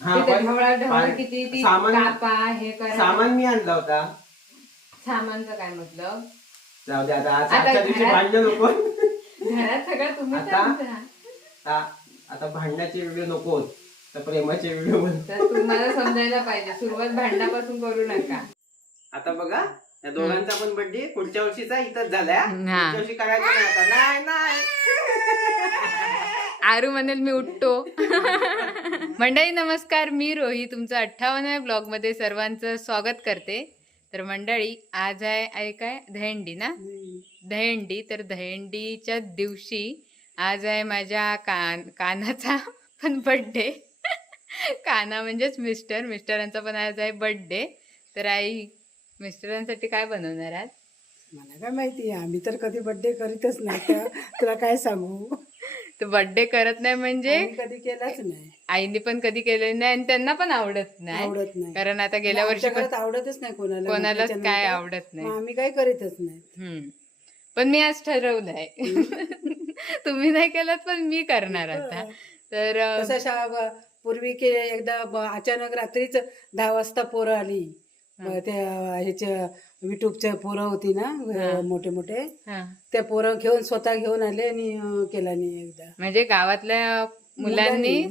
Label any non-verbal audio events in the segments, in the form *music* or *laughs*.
हा, तिथे पण ढवळा ढवळ पण किती ती सामान- कापा हे करा. सामान मी आणला होता. सामानचं काय म्हटलं? जाऊ दे आता आज आता आजच्या दिवशी घरात- भांडण नको. घरात सगळं तुम्ही आता? आता आता भांडणाचे व्हिडिओ नको तर प्रेमाचे व्हिडिओ बन तर तुम्हाला समजायला पाहिजे सुरुवात भांडणापासून करू नका. आता बघा या दोघांचा पण बर्थडे पुढच्या वर्षीचा इथंच झालाय. हा. पुढच्या वर्षी करायचं नाही आता. नाही नाही. आरू म्हणेल मी उठतो. मंडळी नमस्कार. मी रोही तुमचं अठ्ठावन्नव्या ब्लॉगमध्ये सर्वांचं स्वागत करते. तर मंडळी आज आहे आहे काय? दहंडी ना? दहंडी तर दहंडीच्या दिवशी आज आहे माझ्या कान कानाचा पण बड्डे काना म्हणजेच मिस्टर मिस्टरांचा पण आज आहे बड्डे तर आई मिस्टरांसाठी काय बनवणार आज? मला काय माहिती आम्ही तर कधी बर्थडे करीतच नाही. तुला काय सांगू? तर बड्डे करत नाही म्हणजे कधी केलाच नाही. आईने पण कधी केलं नाही आणि त्यांना पण आवडत नाही. आवडत नाही. कारण आता गेल्या वर्षी आमच्या पण घरात आवडतच नाही कोणाला. कोणालाच मग काय आवडत नाही. मग आम्ही काय करीतच नाही. हम्म. पण मी आज ठरवलंय. *laughs* तुम्ही नाही केलं पण मी करणार आता. तर अं, तसं शा ब- पूर्वी के एकदा ब- अचानक रात्रीच दहा वाजता पोरं आली. ब- त्या ह्याच्या युट्यूबच्या पोरं होती ना. मोठे मोठे. त्या पोरं घेऊन स्वतः घेऊन आले आणि केला नाही एकदा. म्हणजे गावातल्या मुलांनी.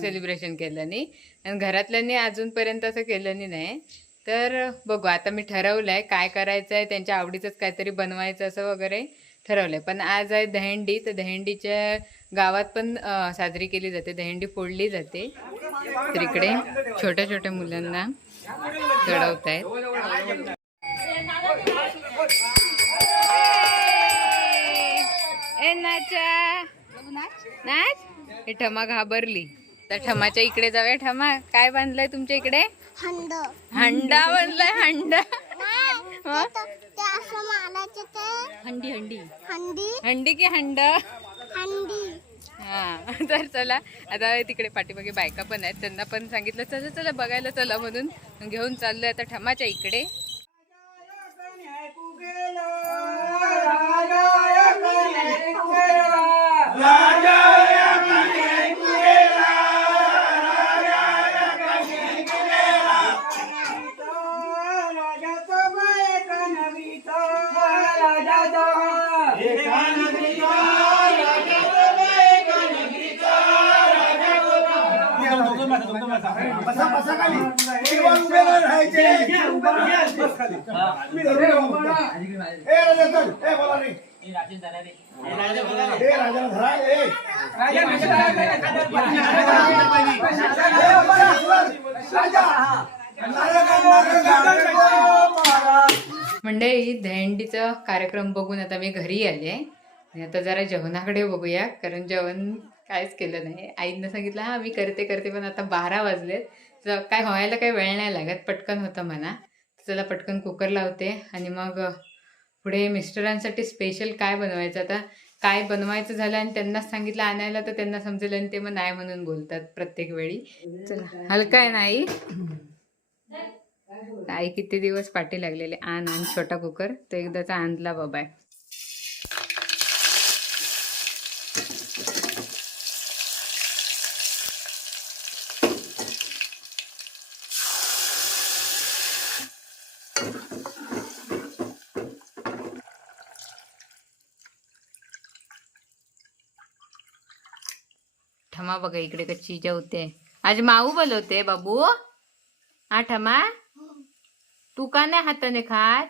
सेलिब्रेशन केलं. नाही आणि घरातल्यांनी अजूनपर्यंत असं केलं नाही. तर बघू आता मी ठरवलंय काय करायचं आहे त्यांच्या आवडीचंच काहीतरी बनवायचं असं वगैरे ठरवलंय. पण आज आहे दहंडी तर दहंडीच्या गावात पण साजरी केली जाते. दहंडी फोडली जाते. तर इकडे छोट्या छोट्या मुलांना चढवत आहेत ए नाचा. नाच? हे ठमा घाबरली. तर ठमाच्या इकडे जाऊया. ठमा काय बांधलंय तुमच्या इकडे? हंड. हंडा बांधलाय हंडा. हंडी हंडी. हंडी. हंडी की हंड? हंडी. हा तर चला. आता तिकडे पाठीमागे बायका पण आहेत. त्यांना पण सांगितलं चला चला बघायला चला म्हणून. घेऊन चाललोय आता ठमाच्या इकडे. राजेश दादा रे. मंडळी दहंडीचा कार्यक्रम बघून आता मी घरी आले. आणि आता जरा जेवणाकडे बघूया कारण जेवण कायच केलं नाही. आईनं सांगितलं हा मी करते करते पण आता बारा वाजलेत. तर काय व्हायला काही वेळ नाही लागत पटकन होतं म्हणा. चला पटकन कुकर लावते आणि मग पुढे मिस्टरांसाठी स्पेशल काय बनवायचं आता? काय बनवायचं झालं आणि त्यांनाच सांगितलं आणायला तर त्यांना समजेल आणि ते मग नाही म्हणून बोलतात प्रत्येक वेळी. चला हलका आहे नाही आई? किती दिवस पाठी लागलेले? आण आण छोटा कुकर. तो एकदाचा आणला बाबा बघा इकडे कच्ची जेवते. आज माऊ बोलवते बाबू. हा ठमा. तू का नाही हाताने खात?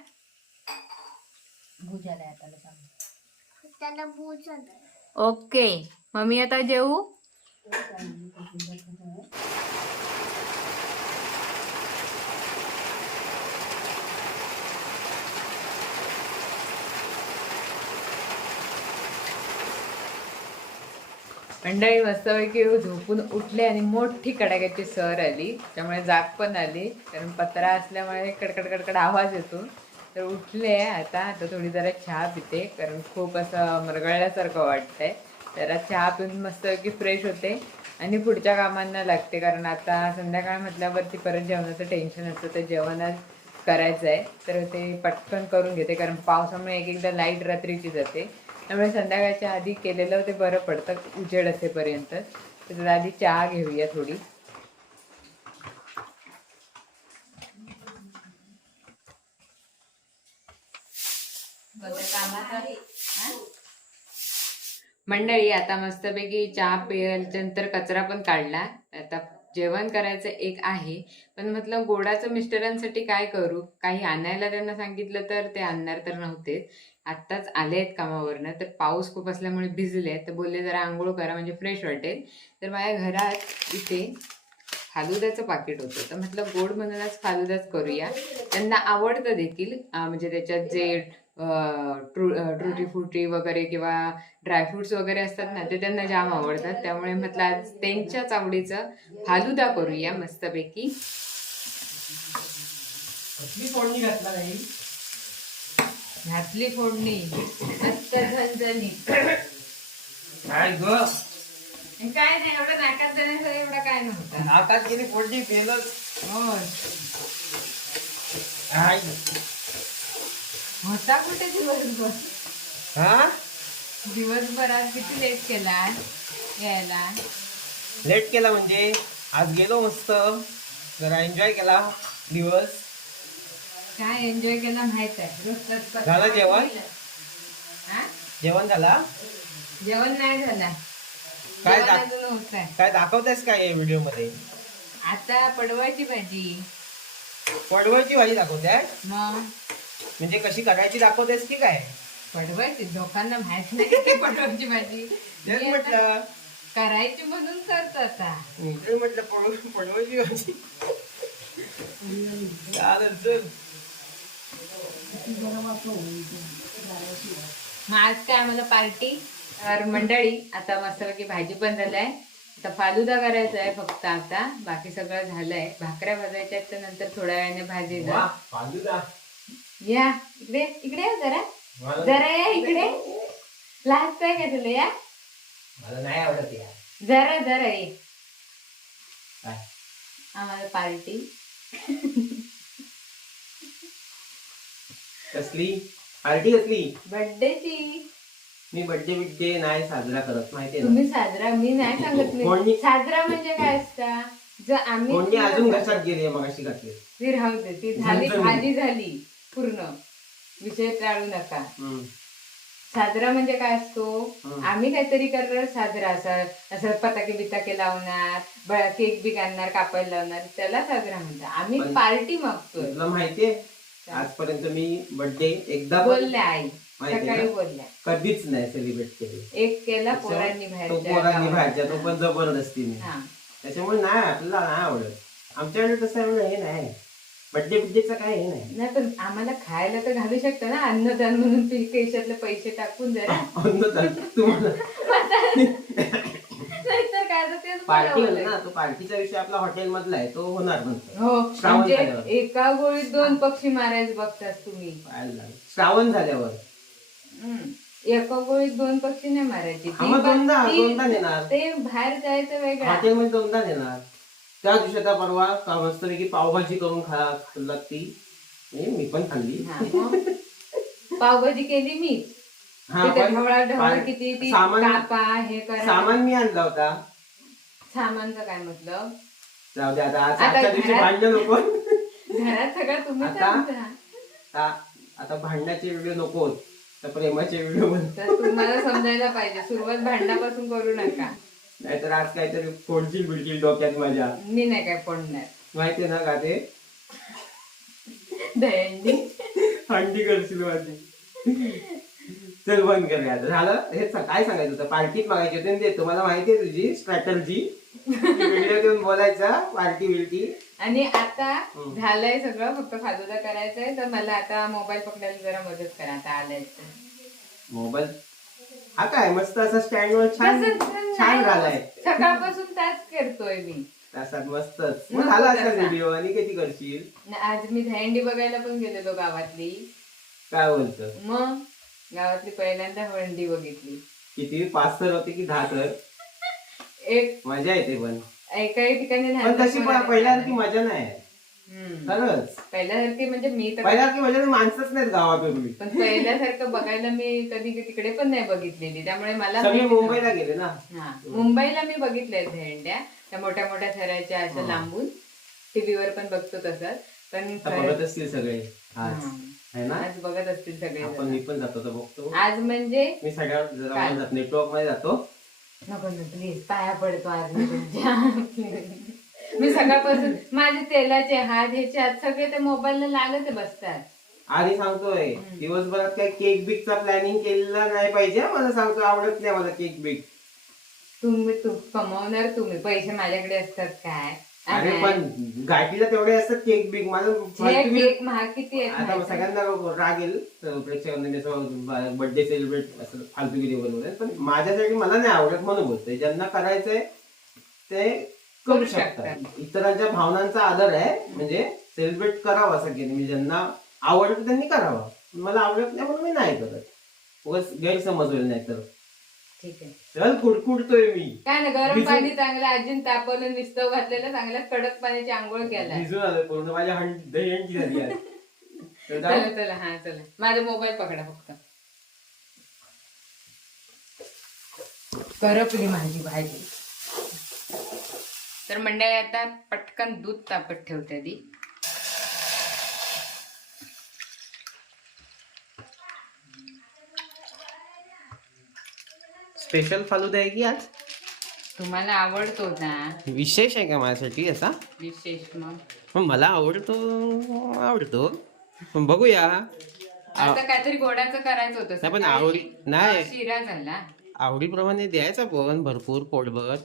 त्याला भूज आलं. ओके. मम्मी आता जेवू मंडळी मस्तपैकी झोपून उठले आणि मोठी कडाक्याची सर आली. त्यामुळे जाग पण आली. कारण पत्रा असल्यामुळे कडकड कडकड आवाज येतो. तर उठले. आता आता थोडी जरा चहा पिते. कारण खूप असं मरगळल्यासारखं वाटतंय. जरा चहा पिऊन मस्तपैकी फ्रेश होते. आणि पुढच्या कामांना लागते. कारण आता संध्याकाळ म्हटल्यावरती परत जेवणाचं टेन्शन असतं. तर जेवणात करायचं आहे तर ते पटकन करून घेते. कारण पावसामुळे एक एकदा लाइट रात्रीची जाते. त्यामुळे संध्याकाळच्या आधी केलेलं ते बरं पडतं उजेड असेपर्यंत. त्याच्यात आधी चहा घेऊया थोडी. मंडळी आता मस्तपैकी चहा पिल्याच्या नंतर कचरा पण काढला. आता जेवण करायचं एक आहे. पण म्हटलं गोडाचं मिस्टरांसाठी काय करू? काही आणायला त्यांना सांगितलं तर ते आणणार तर नव्हते. आत्ताच आले आहेत कामावरनं तर पाऊस खूप असल्यामुळे भिजले तर बोलले जरा आंघोळ करा म्हणजे फ्रेश वाटेल. तर माझ्या घरात इथे फालुद्याचं पाकिट होतं. तर म्हटलं गोड म्हणूनच फालुदाच करूया. त्यांना आवडतं देखील म्हणजे त्याच्यात जे ट्रू ट्रुटी फ्रुटी वगैरे किंवा ड्रायफ्रुट्स वगैरे असतात ना ते त्यांना जाम आवडतात. त्यामुळे म्हटलं आज त्यांच्याच आवडीचं फालुदा करूया मस्तपैकी. कसली फोडणी घातला फोडणी. मस्त काय ग? काय नाही एवढं नाकात देण्याचं एवढं काय नव्हतं. नाकात गेली फोडणी फेलच हो काय? होता कुठे दिवसभर? हा? दिवसभरात किती लेट केला? यायला? लेट केला म्हणजे? आज गेलो मस्त. जरा एन्जॉय केला दिवस. काय एन्जॉय केला माहीत आहे. झालं जेवण? हा? जेवण झाला? जेवण नाही झाला. काय जेवण दाख- अजून होत आहे काय दाखवतेस काय या व्हिडिओमध्ये आता पडवायची भाजी. पडवळची भाजी दाखवते मग? म्हणजे कशी करायची दाखवतेस की काय? पडवायची. लोकांना माहीत नाही की पडवायची भाजी. *laughs* तेच मी आता म्हटलं. करायची म्हणून करतो आता. मी तेच म्हटलं पडवळची भाजी. चालेल चल. मग आज काय आम्हाला पार्टी? तर मंडळी आता मस्तपैकी भाजी पण झालाय. आता फालुदा करायचा आहे फक्त आता. बाकी सगळं झालंय. भाकऱ्या भाजायच्या तर नंतर थोड्या वेळाने भाजी वा, फालुदा. या इकडे इकडे या जरा. जरा या इकडे. लागतंय का तुला या. मला नाही आवडत या. जरा जरा ये. काय? आम्हाला पार्टी. *laughs* कसली पार्टी कसली बर्थडेची मी बर्थडे बिड्डे नाही साजरा करत माहितीये ना? तुम्ही साजरा मी नाही सांगत मी. कोणी- साजरा म्हणजे काय असता? जर आम्ही कोणी अजून घशात गेली घातली. ती राहू दे ती झाली. भाजी झाली पूर्ण. विषय टाळू नका. हम्म. साजरा म्हणजे काय असतो? हम्म. आम्ही काहीतरी करणार साजरा असं असं पताके बिताके लावणार ब- केक बिक आणणार कापायला लावणार त्याला साजरा म्हणतात. आम्ही पण- पार्टी मागतोय. तुला माहितीये आजपर्यंत मी बर्थडे एकदा पण बोलल्या आई सकाळी? बोलल्या. कधीच नाही सेलिब्रेट केले. एक केला पोरांनी तो पोरांनी तो पण जबरदस्तीने. त्याच्यामुळे नाही आपल्याला नाही आवडत. आमच्याकडे तसं एवढं हे नाही. बर्थडे बिड्डेचं काय हे नाही. नाही पण आम्हाला खायला तर घालू शकतो ना. अन्नदान म्हणून ते केशातले पैसे टाकून जरा. *laughs* अन्न तर तुम्हाला *laughs* नाहीतर काय तर तेच पार्टी बोलावं ना तो पार्टीचा विषय आपला हॉटेल मधला आहे तो होणार हो श्रावण म्हणजे झाल्यावर. एका गोळीत दोन पक्षी मारायचे बघतात तुम्ही. पाहायला लागेल. श्रावण झाल्यावर. हम्म. एका गोळीत दोन पक्षी नाही मारायचे. हा, मग ती दोनदा दोनदा नेणार. ते बाहेर जायचं वेगळा. हॉटेलमध्ये दोनदा नेणार. त्या दिवशी आता परवा का मस्तपैकी पावभाजी करून खा खाल्लात ती मी पण खाल्ली. पावभाजी केली मी. हा, तिथे पण ढवळा ढवळ पार- किती ती सामान कापा हे करा. सामान मी आणला होता. सामानचं काय म्हटलं? जाऊ दे आता आज आता आजच्या दिवशी घरात- भांडण नको. घरात सगळं तुम्ही आता? आता भांडणाचे व्हिडिओ नको तर प्रेमाचे व्हिडिओ तर तुम्हाला समजायला पाहिजे सुरुवात भांडणापासून करू नका. नाहीतर आज काहीतरी फोडतील बिडतील डोक्यात माझ्या. मी नाही काय पडणार माहितीये ना का ते? दहीहंडी. हंडी करशील माझी. चल बंद करूया आता झालं? हे सा- काय सांगायचं होतं? पार्टीत मागायची होती आणि देतो मला माहिती आहे तुझी स्ट्रॅटर्जी व्हिडिओ *laughs* देऊन बोलायचा पार्टी बिल्टी आणि आता हम्म. झालंय सगळं फक्त फालुदा करायचंय. तर मला आता मोबाईल पकडायला जरा मदत करा. आता आलाय तर. मोबाईल हा काय मस्त असं स्टँड वर छान तसंच छान झालाय. सकाळपासून त्याच करतोय मी. तसाच मस्तच मग झाला तसा. व्हिडिओ आणि किती करशील? न- आज मी दहीहंडी बघायला पण गेलेलो गावातली. काय बोलत मग? गावातली पहिल्यांदा हंडी बघितली. किती? पाच तर होते की दहा तर? एक मजा येते पण. एकाही ठिकाणी पण तशी पहिल्यासारखी मजा नाही. खरंच. पहिल्यासारखी म्हणजे मी तर पहिल्यासारखी मजा नाही, माणसंच नाहीत गावापूर्वी पण पहिल्यासारखं बघायला मी कधी तिकडे पण नाही बघितलेली. त्यामुळे मला सगळे मुंबईला गेले ना? हा. मुंबईला मी बघितलंय भेंड्या. त्या मोठ्या मोठ्या थरायच्या अशा. लांबून. टीव्हीवर पण बघतो तसंच. पण आता बघत असतील सगळे. आज ना? आज बघत असतील सगळे आपण मी पण जातो तर बघतो. आज म्हणजे? मी सगळ्या काय? जात नेटवर्कमध्ये जातो. नको ना प्लीज पाया पडतो आज मी तुमच्या. मी सकाळपासून माझे तेलाचे हात ह्याचे हात सगळे ते मोबाईलला लागत बसतात. आणि सांगतोय दिवसभरात काय केक बिकचा प्लॅनिंग केलेला नाही पाहिजे? हा. मला सांगतो आवडत नाही मला केक बिक तुम्ही तू कमवणार तुम्ही पैसे माझ्याकडे असतात काय? अरे पण गाठीला तेवढे असतात केक बिक मला जे फालतू मी- केक महाग किती आहेत आता? सगळ्यांना राग येईल तर प्रेक्षकांना त्याचं बर्थडे सेलिब्रेट असं फालतूगिरी बनवलं पण माझ्यासाठी मला नाही आवडत म्हणून बोलतोय. ज्यांना करायचंय ते करू करू शकतात. शकतात. इतरांच्या भावनांचा आदर आहे. म्हणजे सेलिब्रेट करावा सगळ्यांनी. मी ज्यांना आवडतं त्यांनी करावा. मला आवडत नाही म्हणून मी नाही करत. उगाच गैरसमज होईल नाही तर ठीक आहे. चल कुडकुडतोय मी. काय ना गरम भिजून- पाणी चांगलं आजीन तापवलं विस्तव घातलेलं चांगल्या कडक पाण्याची आंघोळ केलाय भिजून आलो पूर्ण माझ्या हंड दहीहंडी झाली आहे. तर जाऊ. चला चला हा चला. माझा मोबाईल पकडा फक्त. करपली माझी भाजी. तर मंडळी आता पटकन दूध तापत ठेवते आधी. स्पेशल फालुदा आहे की आज? तुम्हाला आवडतो ना. विशेष आहे का माझ्यासाठी असा? विशेष मग. मला आवडतो आवडतो. पण बघूया. आता काहीतरी गोडाचं करायचं होतं नाही पण सकाळी. आवडी नाही. शिरा झाला. आवडीप्रमाणे द्यायचा पण भरपूर पोटभर.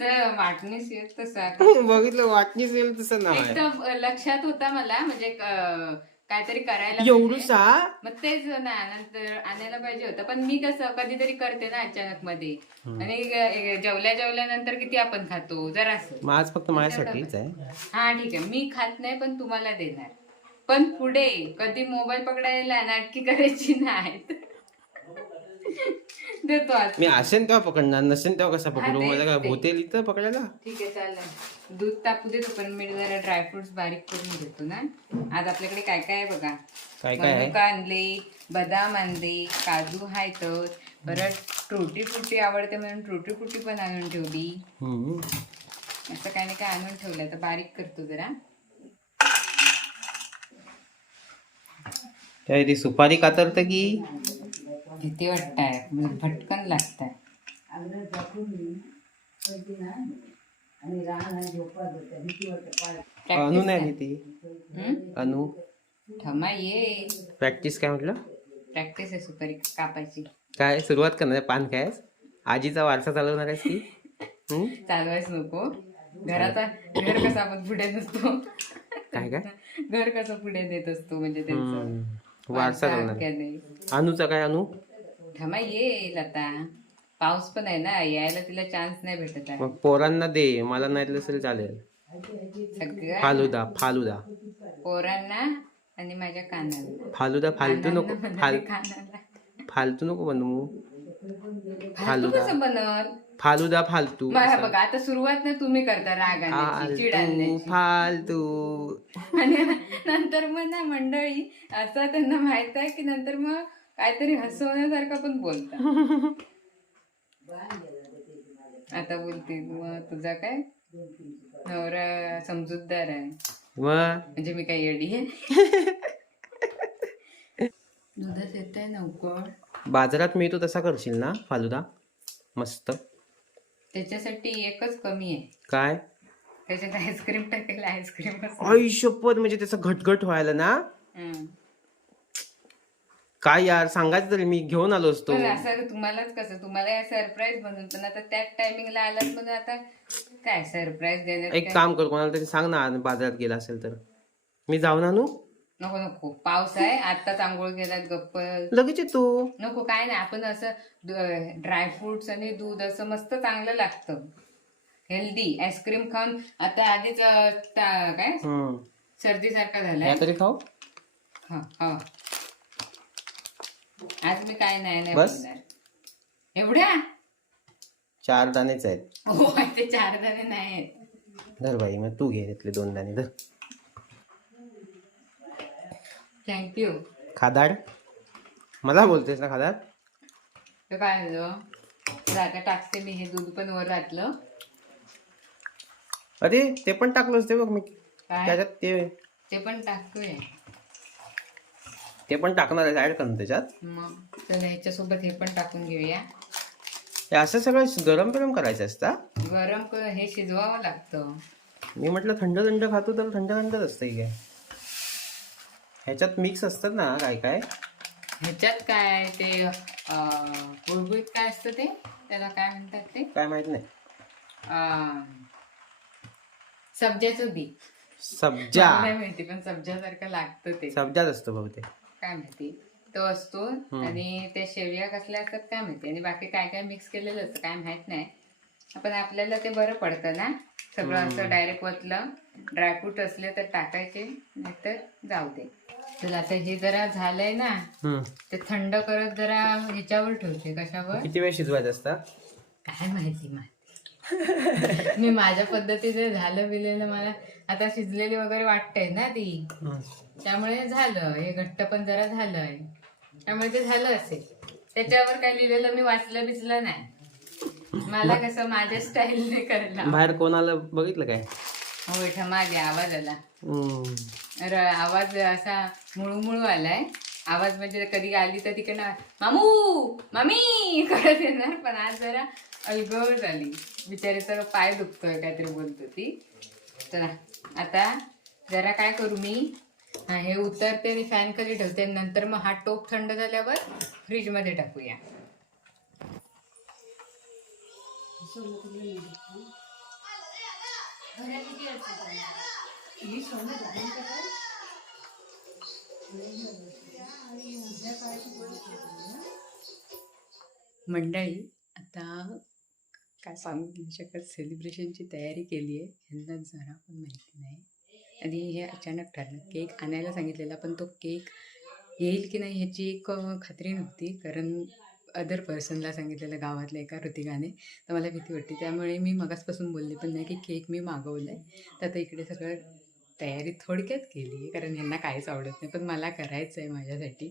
तर वाटणीस येत तसा *laughs* बघितलं वाटणी येईल तसं नाव आहे एकदम लक्षात होता मला म्हणजे काहीतरी करायला एवढं पाहिजे. सा मग तेच ना नंतर आणायला पाहिजे होतं. पण मी कसं कधीतरी करते ना अचानक मध्ये आणि ग- जेवल्या जेवल्यानंतर किती आपण खातो? जरासं. मग आज फक्त माझ्यासाठीच आहे. हा ठीक आहे. मी खात नाही पण तुम्हाला देणार. पण पुढे कधी मोबाईल पकडायला नाटकी करायची नाहीत. देतो आज. मी असेन तेव्हा पकडणार नसेन तेव्हा कसा पकडू? हा, तेच मला काय ते. होते इथं पकडायला? ठीक आहे चालेल. दूध तापू देतो पण मी जरा ड्रायफ्रुट्स बारीक करून घेतो ना. आज आपल्याकडे काय काय आहे बघा? काय काय आहे? मनुका आणले बदाम आणले काजू आहेत परत टुटी फुटी आवडते म्हणून टुटी फुटी पण आणून ठेवली. हम्म. असं काही नाही काय आणून ठेवलं आता बारीक करतो जरा. काय ती सुपारी कातरत की? किती वाटताय? म्हणजे भटकन लागताय. अनु नाही आली ती? अनु. ठमा ये. प्रॅक्टिस काय म्हटलं? प्रॅक्टिस आहे सुपारी कापायची. काय सुरुवात करणार आहे? पान काय आजीचा वारसा चालवणार आहेस की? हम्म? चालवायच नको. घराचा घर कसा आपण पुढे नसतो काय काय? घर कसं पुढे देत असतो म्हणजे त्यांचं? हम्म. वारसा चालवणार आहे. केलंय. अनुचा काय अनु? ठमा येईल आता पाऊस पण आहे ना यायला तिला चान्स नाही भेटत आहे. मग पोरांना दे मला नाही दिलं तरी चालेल. सगळ्या फालुदा फालुदा. पोरांना आणि माझ्या कानाला. फालुदा फालतू नको कानांना फाल कानाला. फालतू नको बनवू. तू फालुदा. कसं बनल फालुदा फालतू. मला बघा आता सुरुवात ना तुम्ही करता राग आणण्याची चिड फालतू आणण्याची. फालतू. आणि नंतर मग ना मंडळी असं त्यांना माहीत आहे की नंतर मग काहीतरी हसवण्यासारखं पण बोलता आता बोलते मग तुझा काय नवरा समजूतदार आहे. म्हणजे मी काही येडी आहे. दुधात येत आहे नवकळ बाजारात मिळतो तसा करशील ना फालुदा? मस्त. त्याच्यासाठी एकच कमी आहे. काय? त्याच्यात आईस्क्रीम टाकेल आईस्क्रीम आई शपथ म्हणजे त्याचं घटघट व्हायला ना? काय यार सांगायचं तरी मी घेऊन आलो असतो. पण असं तुम्हालाच कसं तुम्हाला सरप्राईज बनवून पण आता त्याच टायमिंगला आलात म्हणून आता काय सरप्राईज देण्यात एक काय? काम कर कोणाला तरी सांग ना बाजारात गेला असेल तर. मी जाऊन आणू नको नको. पाऊस आहे आताच आंघोळ गेलात गप्प लगेच येतो. नको काय नाही आपण असं ड्रायफ्रुट्स आणि दूध असं मस्त चांगलं लागतं. हेल्दी आईस्क्रीम खाऊन आता आधीच अं, ता- काय? हम्म. सर्दी सारखा झालाय. या तरी खाऊ. हा हा. आज मी काय नाही नाही बस? बोलणार. एवढ्या? चार दाणेच आहेत. हो ते चार जण नाही आहेत. धर बाई मग तू घे त्यातले दोन दाणे धर. थँक्यू खादाड? मला बोलतेस ना खादाड? तर काय झालं तर आता टाकते मी हे दूध पण वर घातलं अरे ते पण टाकलं असते बघ मी. काय? त्याच्यात ते ते पण टाकूया. ते पण टाकणार आहे ऍड करणं त्याच्यात. मग ह्याच्यासोबत हे पण टाकून घेऊया. हे असं सगळं गरम गरम करायचं असतं गरम कर हे शिजवावं लागतं. मी म्हटलं थंड थंड खातो तर थंड थंडच असतं हे काय ह्याच्यात मिक्स असतात ना काय काय? ह्याच्यात काय ते गुळगुळीत काय असतं ते? त्याला काय म्हणतात ते? काय माहीत नाही. अं, सब्जाचं बी. सब्जा. मला नाही माहिती पण सब्जासारखं लागतं ते. सब्जाच असतो बहुतेक. काय माहिती? तो असतो आणि त्या शेवया कसल्या असतात काय माहिती? आणि बाकी काय काय मिक्स केलेलं असतं काय माहीत नाही. पण आपल्याला ते बरं पडतं ना? सगळं असं डायरेक्ट वतलं ड्रायफ्रूट असले तर टाकायचे नाहीतर जाऊ दे. तर आता हे जरा झालंय ना. ते थंड करत जरा ह्याच्यावर ठेवते कशावर? किती वेळ शिजवायचं असतं? काय माहिती माहिती. *laughs* मी माझ्या पद्धतीने झालं बिलेलं मला आता शिजलेली वगैरे वाटतंय ना ती. त्यामुळे झालं. हे घट्ट पण जरा झालंय. त्यामुळे ते झालं असेल. त्याच्यावर काय लिहिलेलं मी वाचलं बिचलं नाही. मला कसं माझ्या स्टाईलने करायला बाहेर कोणाला बघितलं काय? होय ठमाले आवाज आला. र आवाज असा मुळू आलाय. आवाज म्हणजे कधी आली तर तिकडनं मामू! मामी! *laughs* करत येणार. पण आज जरा अलगव झाली. बिचारीचा पाय दुखतोय काहीतरी बोलतो ती चला आता जरा काय करू मी? हे उतरते आणि फॅन खाली ठेवते नंतर मग हा टोप थंड झाल्यावर फ्रीजमध्ये टाकूया. मंडळी आता काय सांगू? शकत सेलिब्रेशनची तयारी केली आहे यांना जरा पण माहिती नाही. आणि हे अचानक ठरलं. केक आणायला सांगितलेला पण तो केक येईल की नाही ह्याची एक खात्री नव्हती. कारण अदर पर्सनला सांगितलेलं गावातल्या एका ऋतिकाने. तर मला भीती वाटते. त्यामुळे मी मगासपासून बोलले पण नाही की केक मी मागवलं आहे तर आता इकडे सगळं तयारी थोडक्यात केली आहे कारण ह्यांना काहीच आवडत नाही. पण मला करायचं आहे माझ्यासाठी.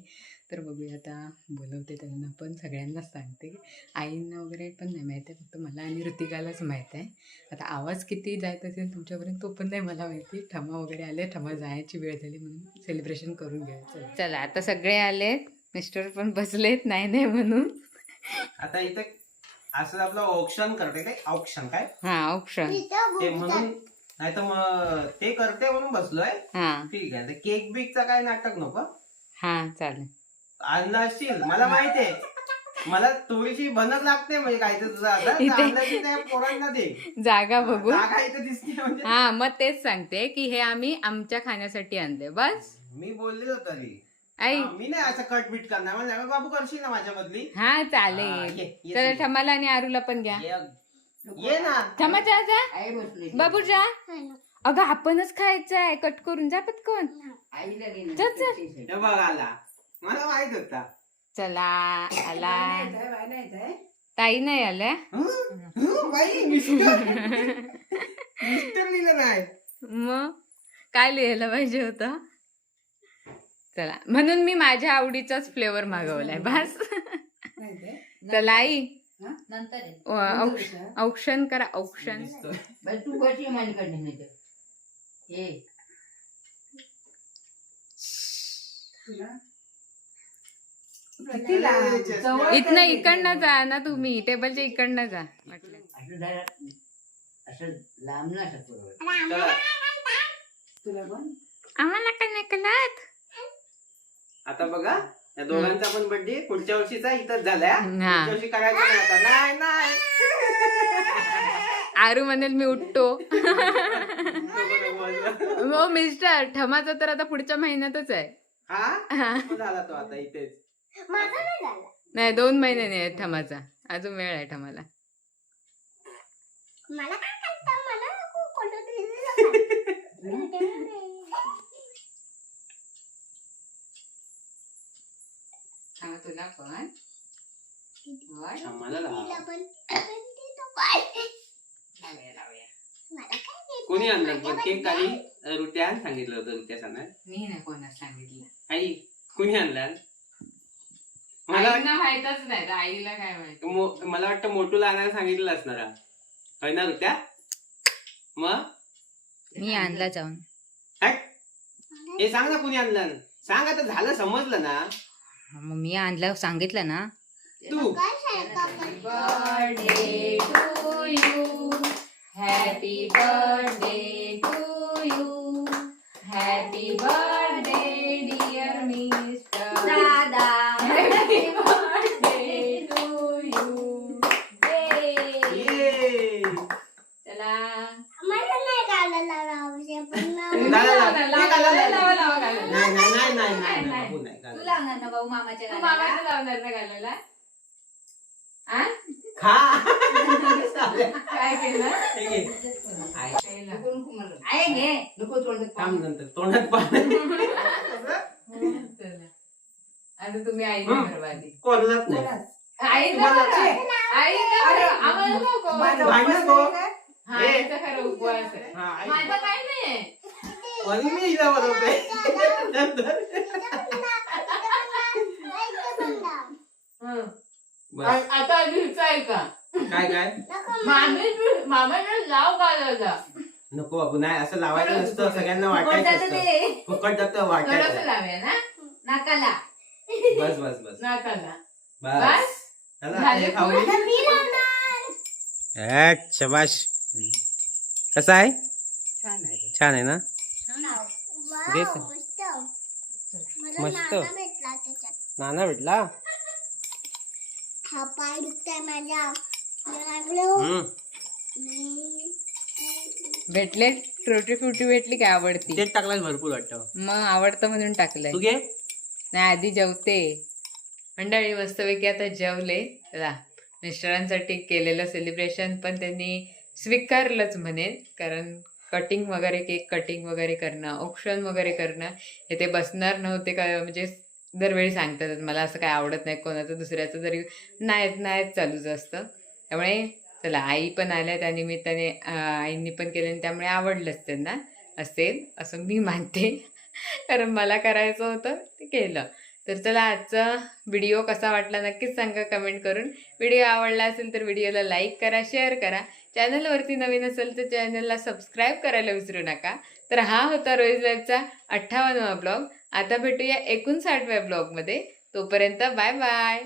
तर बघूया आता बोलवते त्यांना पण सगळ्यांनाच सांगते. आईंना वगैरे पण नाही माहीत आहे फक्त मला आणि ऋतिकालाच माहीत आहे. आता आवाज किती जायत असेल तुमच्यापर्यंत तो पण नाही मला माहिती. ठमा वगैरे आले ठमा जायची वेळ झाली म्हणून सेलिब्रेशन करून घ्यायचं चला. आता सगळे आलेत मिस्टर पण बसलेत नाही नाही म्हणून. आता इथे असं आपलं ऑप्शन करते काय? ऑप्शन काय? हा ऑप्शन ते म्हणून नाही तर मग ते करते म्हणून बसलोय. हा. ठीक आहे केक बिकचा काय नाटक नको. हा चालेल. आणला असशील *laughs* मला माहिती आहे. मला थोडीशी बनत लागते म्हणजे काय तर तुझं आता. तर इथे- आणलं की त्या पोरांना दे. जागा बघू. जागा इथे दिसते म्हणजे. हा मग तेच सांगते की हे आम्ही आमच्या खाण्यासाठी आणले बस. मी बोललेलो तरी. आई. हा, मी नाही असं कट बीट करणार. म्हणजे बाबू करशील ना माझ्या बदली हा हा, चालेल ये, ये चला तुम्ही. ठमाला आणि आरूला पण घ्या. ये- ना. ठमा जा जा. बाबू जा. अगं आपणच खायचं आहे कट करून जा पटकन. जा, जा. हे बघ आला. मला माहीत होता. चला आला. ताई नाही आल्या? हं? हं, बाई मिस्टर मिस्टर लिहिलं नाही. मग? काय लिहायला पाहिजे होतं? चला म्हणून मी माझ्या आवडीचाच फ्लेवर मागवलाय बस. चला आई? औ- औक्षण करा औक्षण. दिसतोय. तू कशी नाही तुला? इथनं इकडनं जा ना तुम्ही टेबलच्या इकडनं जा म्हटलं. असं लांब ना शकतो चला, तुला पण आम्हाला काय नाही कळत. आता बघा या दोघांचा पण बर्थडे पुढच्या वर्षीचा इथंच झालाय. पुढच्या वर्षी करायचं नाही आता. नाही नाही. *laughs* आरू म्हणेल मी उठतो. *laughs* हो मिस्टर ठमाचा तर आता पुढच्या महिन्यातच आहे. हा? हा. झाला तो आता इथेच. माझा नाही झाला. नाही दोन महिन्याने आहे ठमाचा. अजून वेळ आहे ठमाला. मला काय करता? मला नको कोणतं तरी ठमा तुला पण. होय. आम्हाला लावा. तिला पण पण ती तो काय लावूया, लावूया. मला काय देत कोणी नाही. आणलं पण माझ्या केक आणि रुट्यान सांगितलं होतं रुट्या सांगणार मी नाही कोणाला सांगितलं. आई कुणी आणला? माहितच नाही तर आईला काय माहीत मो- मला वाटतं मोटूला आणायला सांगितलं असणार हा. होय ना रुट्या मग? मी आणला जाऊन. हे सांग ना कुणी आणलं. सांग आता झालं समजलं ना. मग मी आणलं सांगितलं ना. तू. Birthday to you happy birthday to you happy birthday dear mister दादा राहूशे पण गाला लाव. लावा, हे गाला लाव. लावा, लावा, गाला. नाही नाही नाही नाही नाही नाही. बाबू नाही तू गाला. लावणार ना भाऊ मामाच्या तू गाण्याला? मामाचं लावणार ना घालायला आ? खा काय केलं घे. आहे. केलं. नको नको मला आहे घे नको तोंडात थांब पाणी. नंतर तोंडात पाणी चला. आता तुम्ही आई हं. नाही आई आई नको. हा. आईचा खरं उपवास आहे हा, आई. माझं काय नाही वरी मी हिला बनवते नंतर. हं. बस. आ- आता ऐका काय काय मामी मामाला लाव घालायला नको बाबू नाही असं लावायचं नसतं सगळ्यांना वाटायचं जातं असतं ते फुकट जातं थोडस वाटायचं लावूया ना नाकाला बस बस बस. नाकाला बस. शबाश. कसा आहे? छान आहे छान आहे ना. मला मस्त. नाना भेटला त्याच्यात. नाना भेटला? हा पाय दुखताय माझ्या. लागलो. हम्म. भेटले? ट्रोटी फ्रुटी भेटली काय आवडती? तेच भरपूर वाटतं. मग आवडतं म्हणून टाकलंय. तू घे. नाही आधी जेवते. मंडळी मस्तपैकी आता जेवले. चला मिस्टरांसाठी केलेलं सेलिब्रेशन पण त्यांनी स्वीकारलंच म्हणेन. कारण कटिंग वगैरे केक कटिंग वगैरे करणं ऑप्शन वगैरे करणं हे ते बसणार नव्हते का म्हणजे दरवेळी सांगतात. मला असं काय आवडत नाही कोणाचं दुसऱ्याचं जरी नाहीच नाहीच चालूच असतं. त्यामुळे चला आई पण आल्या त्या निमित्ताने आईंनी पण केलं आणि त्यामुळे आवडलंच त्यांना. असेल असं मी मानते. कारण मला करायचं होतं ते केलं. तर चला आजचा व्हिडिओ कसा वाटला नक्कीच सांगा कमेंट करून. व्हिडिओ आवडला असेल तर व्हिडिओला लाईक करा शेअर करा. चॅनलवरती नवीन असेल तर चॅनलला सबस्क्राईब करायला विसरू नका. तर हा होता रोहित लाईफचा अठ्ठावन्नवा ब्लॉग. आता भेटूया एकोणसाठव्या ब्लॉगमध्ये. तोपर्यंत बाय बाय.